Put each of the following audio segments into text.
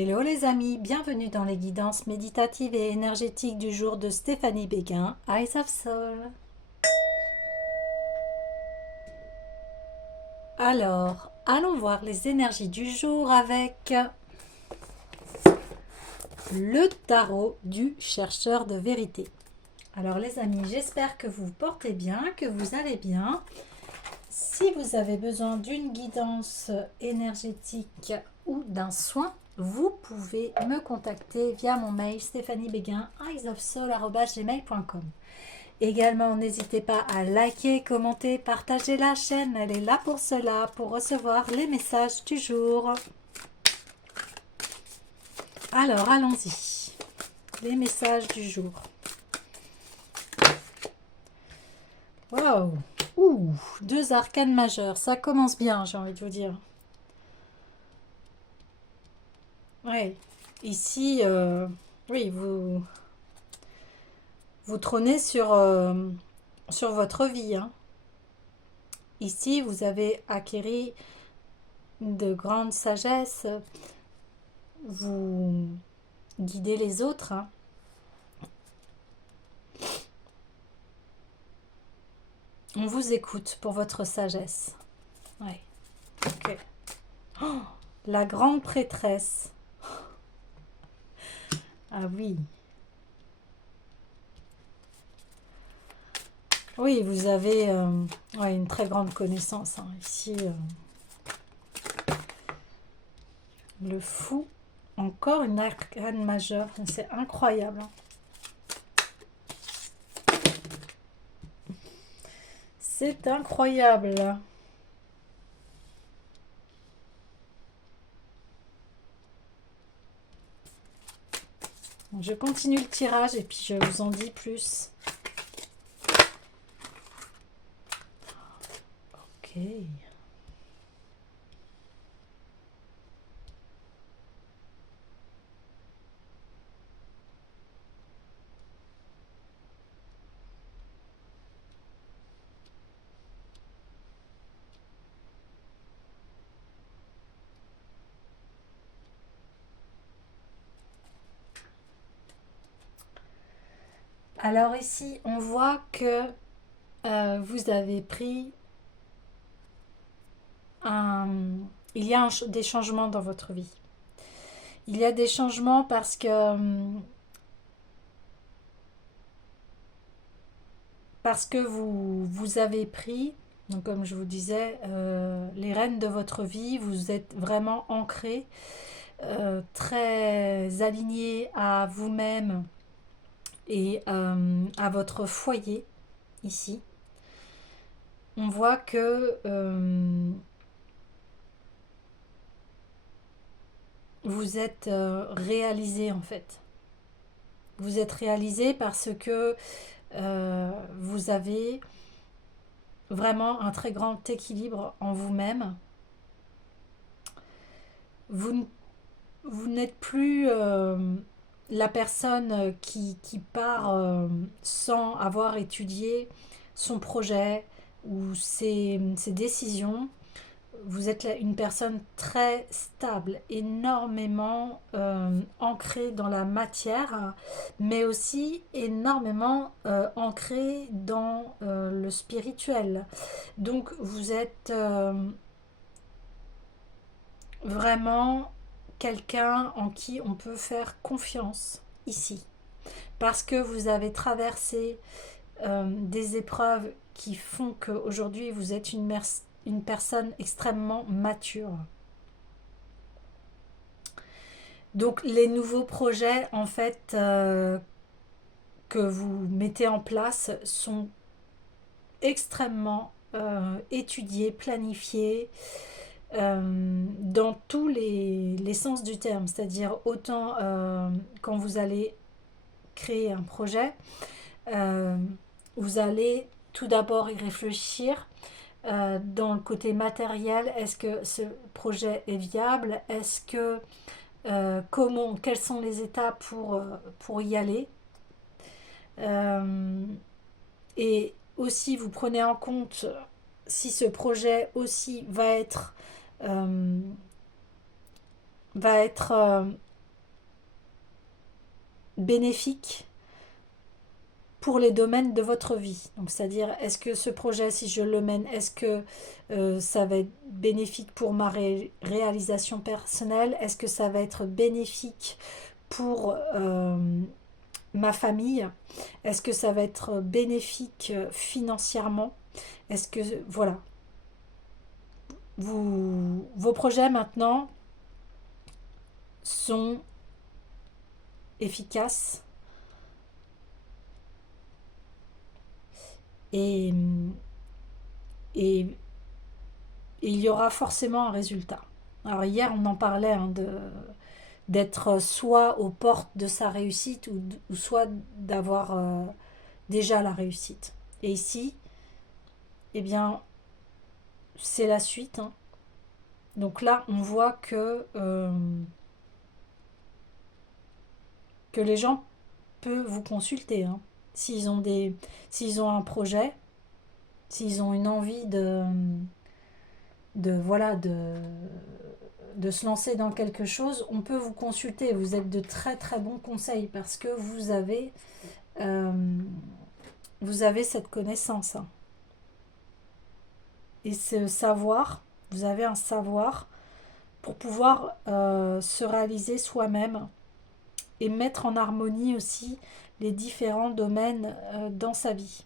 Hello les amis, bienvenue dans les guidances méditatives et énergétiques du jour de Stéphanie Béguin, Eyes of Soul. Alors, allons voir les énergies du jour avec le tarot du chercheur de vérité. Alors les amis, j'espère que vous vous portez bien, que vous allez bien. Si vous avez besoin d'une guidance énergétique ou d'un soin, vous pouvez me contacter via mon mail stéphaniebeguin@eyesofsoul@gmail.com. Également, n'hésitez pas à liker, commenter, partager la chaîne. Elle est là pour cela, pour recevoir les messages du jour. Alors, allons-y. Les messages du jour. Waouh! Ouh, deux arcanes majeures. Ça commence bien, j'ai envie de vous dire. Ouais. Ici, oui, vous trônez sur votre vie. Hein. Ici, vous avez acquéri de grandes sagesse. Vous guidez les autres. Hein. On vous écoute pour votre sagesse. Ouais. Ok. Oh, la grande prêtresse. Ah oui. Oui, vous avez ouais, une très grande connaissance. Hein. Ici, le fou. Encore une arcane majeure. C'est incroyable. Hein. C'est incroyable. Je continue le tirage et puis je vous en dis plus. Ok. Alors ici, on voit que vous avez pris un... Il y a des changements dans votre vie. Il y a des changements parce que vous avez pris, donc comme je vous disais, les rênes de votre vie. Vous êtes vraiment ancré, très aligné à vous-même et à votre foyer ici. On voit que vous êtes réalisé en fait. Vous êtes réalisé parce que vous avez vraiment un très grand équilibre en vous-même. Vous, vous n'êtes plus la personne qui part sans avoir étudié son projet ou ses décisions. Vous êtes une personne très stable, énormément ancrée dans la matière, mais aussi énormément ancrée dans le spirituel. Donc vous êtes vraiment quelqu'un en qui on peut faire confiance ici. Parce que vous avez traversé des épreuves qui font qu'aujourd'hui vous êtes une personne extrêmement mature. Donc les nouveaux projets en fait que vous mettez en place sont extrêmement étudiés, planifiés dans tous les sens du terme. C'est-à-dire autant quand vous allez créer un projet, vous allez tout d'abord y réfléchir dans le côté matériel. Est-ce que ce projet est viable? Est-ce que quelles sont les étapes pour y aller? Et aussi vous prenez en compte si ce projet aussi va être bénéfique pour les domaines de votre vie. Donc, c'est-à-dire, est-ce que ce projet, si je le mène, est-ce que ça va être bénéfique pour ma réalisation personnelle? Est-ce que ça va être bénéfique pour ma famille? Est-ce que ça va être bénéfique financièrement? Est-ce que, voilà, vos projets maintenant sont efficaces et, et il y aura forcément un résultat. Alors hier, on en parlait hein, d'être soit aux portes de sa réussite ou soit d'avoir déjà la réussite. Et ici, eh bien, c'est la suite. Hein. Donc là, on voit que les gens peuvent vous consulter. Hein. S'ils ont un projet, s'ils ont une envie voilà, de se lancer dans quelque chose, on peut vous consulter. Vous êtes de très très bons conseils parce que euh, vous avez cette connaissance. Hein. Et ce savoir, vous avez un savoir pour pouvoir se réaliser soi-même et mettre en harmonie aussi les différents domaines dans sa vie.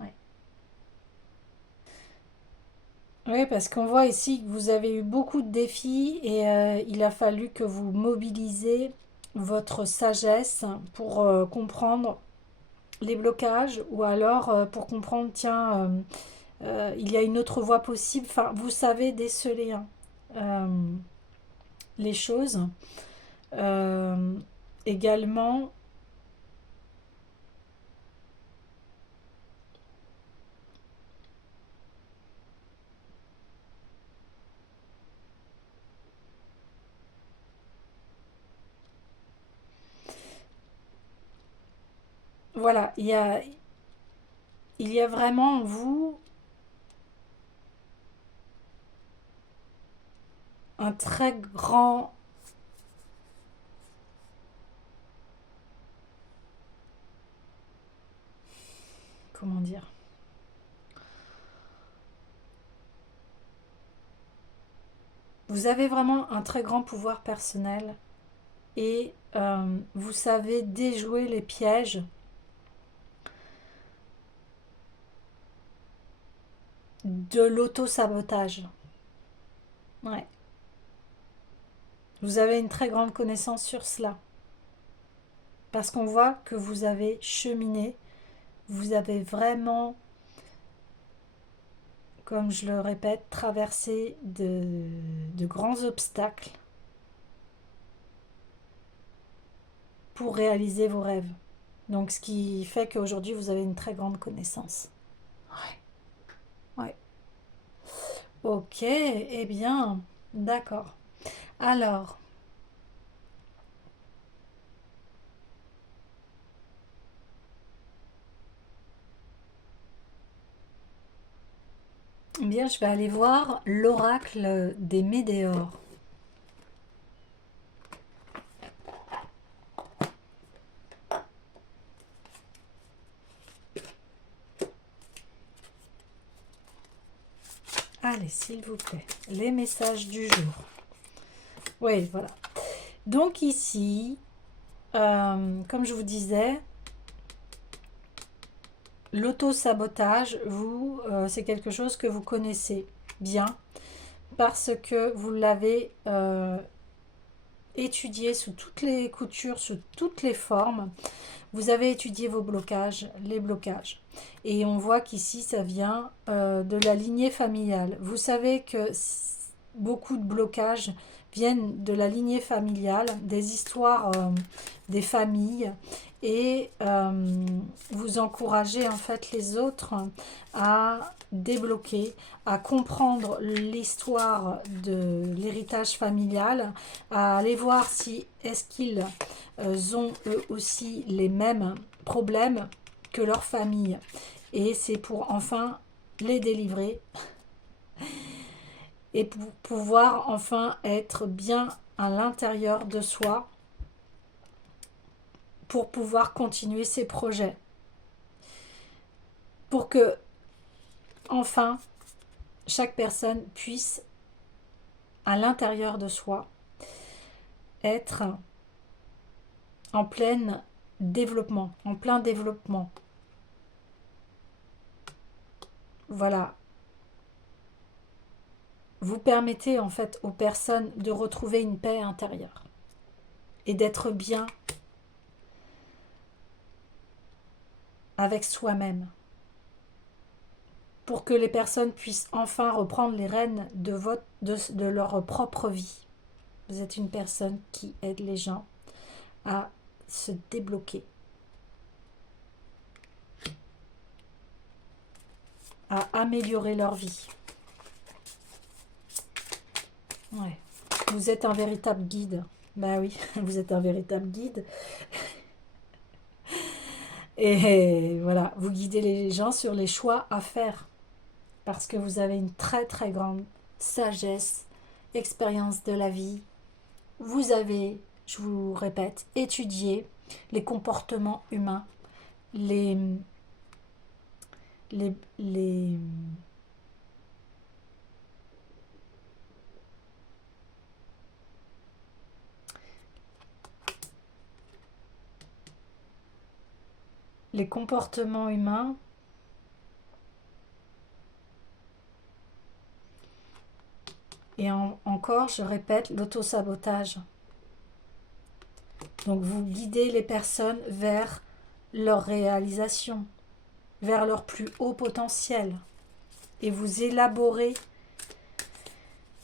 Ouais. Oui, parce qu'on voit ici que vous avez eu beaucoup de défis et il a fallu que vous mobilisez votre sagesse pour comprendre les blocages ou alors pour comprendre, tiens, il y a une autre voie possible. Enfin, vous savez déceler hein, euh, les choses. Euh, également, voilà, il y a vraiment en vous un très grand, comment dire, vous avez vraiment un très grand pouvoir personnel et vous savez déjouer les pièges de l'auto-sabotage. Ouais. Vous avez une très grande connaissance sur cela. Parce qu'on voit que vous avez cheminé, vous avez vraiment, comme je le répète, traversé de grands obstacles pour réaliser vos rêves. Donc ce qui fait qu'aujourd'hui vous avez une très grande connaissance. Ouais. Ouais. Ok, eh bien, d'accord. Alors, eh bien, je vais aller voir l'oracle des météores. Allez, s'il vous plaît, les messages du jour. Oui, voilà. Donc ici, comme je vous disais, l'auto-sabotage, c'est quelque chose que vous connaissez bien parce que vous l'avez étudié sous toutes les coutures, sous toutes les formes. Vous avez étudié vos blocages, les blocages. Et on voit qu'ici, ça vient de la lignée familiale. Vous savez que beaucoup de blocages viennent de la lignée familiale, des histoires des familles. Et vous encouragez en fait les autres à débloquer, à comprendre l'histoire de l'héritage familial, à aller voir si est-ce qu'ils ont eux aussi les mêmes problèmes que leur famille. Et c'est pour enfin les délivrer et pour pouvoir enfin être bien à l'intérieur de soi pour pouvoir continuer ses projets. Pour que, enfin, chaque personne puisse, à l'intérieur de soi, être en plein développement, en plein développement. Voilà. Vous permettez en fait aux personnes de retrouver une paix intérieure et d'être bien avec soi-même, pour que les personnes puissent enfin reprendre les rênes de leur propre vie. Vous êtes une personne qui aide les gens à se débloquer, à améliorer leur vie. Ouais. Vous êtes un véritable guide. Bah oui, vous êtes un véritable guide. Et voilà, vous guidez les gens sur les choix à faire. Parce que vous avez une très très grande sagesse, expérience de la vie. Vous avez, je vous répète, étudié les comportements humains, les, les, les, les comportements humains et encore, je répète, l'autosabotage. Donc vous guidez les personnes vers leur réalisation, vers leur plus haut potentiel. Et vous élaborez,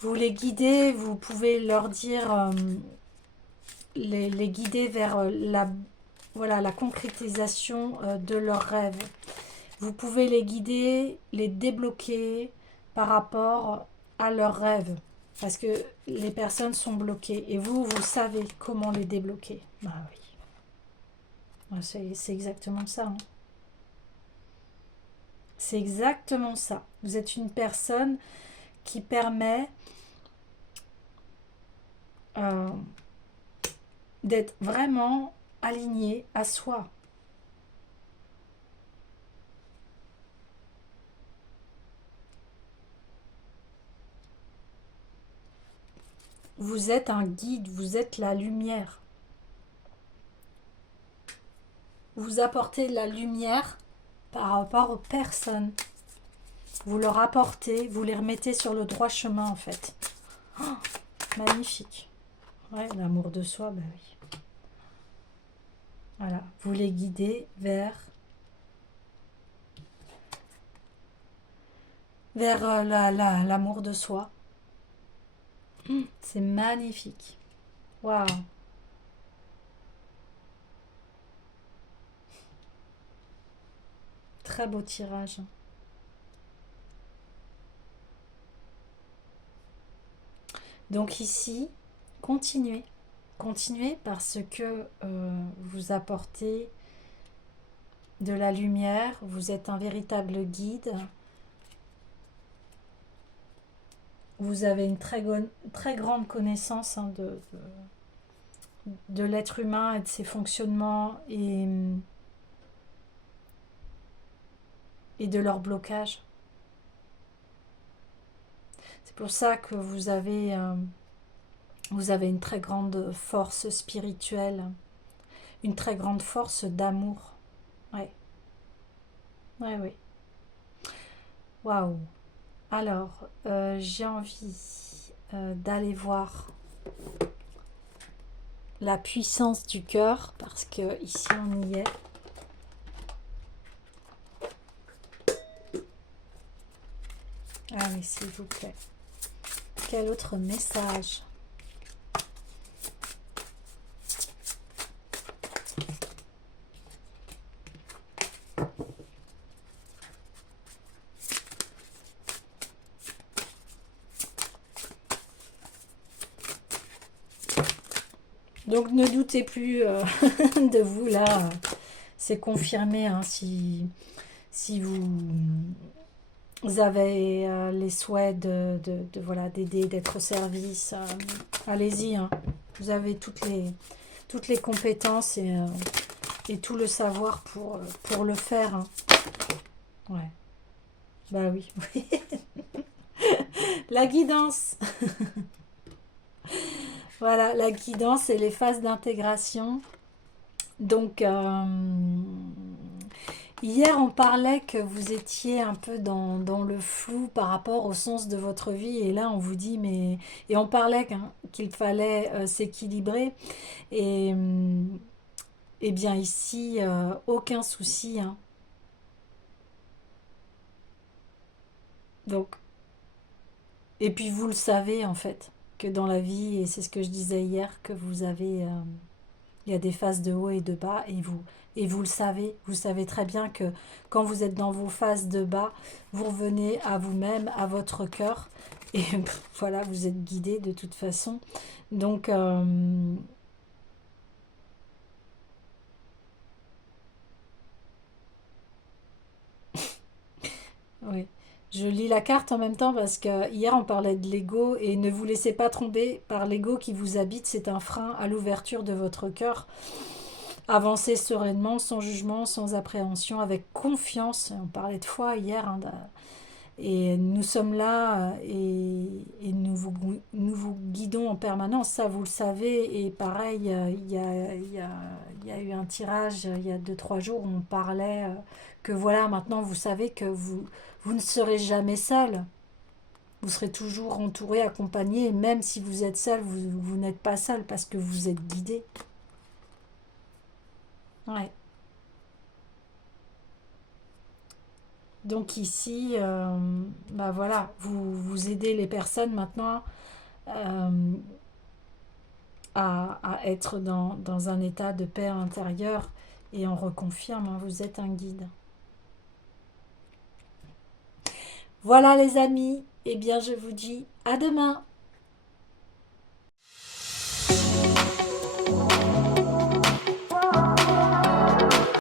vous les guidez, vous pouvez leur dire, les guider vers la concrétisation de leurs rêves. Vous pouvez les guider, les débloquer par rapport à leurs rêves. Parce que les personnes sont bloquées. Et vous savez comment les débloquer. Bah oui. C'est exactement ça. Hein. C'est exactement ça. Vous êtes une personne qui permet d'être vraiment aligné à soi. Vous êtes un guide, vous êtes la lumière. Vous apportez la lumière par rapport aux personnes. Vous leur apportez, vous les remettez sur le droit chemin en fait. Oh, magnifique. Ouais, l'amour de soi, bah oui. Voilà, vous les guidez vers l'amour de soi. C'est magnifique. Waouh. Très beau tirage. Donc ici, continuez. Continuez parce que vous apportez de la lumière, vous êtes un véritable guide. Vous avez une très grande connaissance de l'être humain et de ses fonctionnements et de leur blocage. C'est pour ça que vous avez une très grande force spirituelle, une très grande force d'amour. Ouais. Ouais, oui. Waouh. Alors, j'ai envie d'aller voir la puissance du cœur, parce que ici on y est. Ah oui, s'il vous plaît. Quel autre message? Donc ne doutez plus de vous là, c'est confirmé. Hein, si vous avez les souhaits voilà, d'aider, d'être au service, allez-y. Hein. Vous avez toutes les compétences et et tout le savoir pour le faire. Hein. Ouais. Bah oui. La guidance. Voilà, la guidance et les phases d'intégration. Donc, hier, on parlait que vous étiez un peu dans le flou par rapport au sens de votre vie. Et là, on vous dit, mais... Et on parlait qu'il fallait s'équilibrer. Et, eh bien, ici, aucun souci. Hein. Donc, et puis, vous le savez, en fait, que dans la vie, et c'est ce que je disais hier, que vous avez... il y a des phases de haut et de bas et vous le savez, vous savez très bien que quand vous êtes dans vos phases de bas, vous revenez à vous-même, à votre cœur et voilà, vous êtes guidé de toute façon. Donc, oui. Je lis la carte en même temps parce que hier on parlait de l'ego et ne vous laissez pas tromper par l'ego qui vous habite, c'est un frein à l'ouverture de votre cœur. Avancez sereinement, sans jugement, sans appréhension, avec confiance. On parlait de foi hier, hein, et nous sommes là et nous vous guidons en permanence, ça vous le savez. Et pareil, il y a eu un tirage il y a 2 3 jours où on parlait que voilà, maintenant vous savez que vous ne serez jamais seul. Vous serez toujours entouré, accompagné, et même si vous êtes seul, vous n'êtes pas seul parce que vous êtes guidé. Ouais. Donc ici, bah voilà, vous aidez les personnes maintenant euh, à être dans un état de paix intérieure et on reconfirme, hein, vous êtes un guide. Voilà les amis, eh bien je vous dis à demain.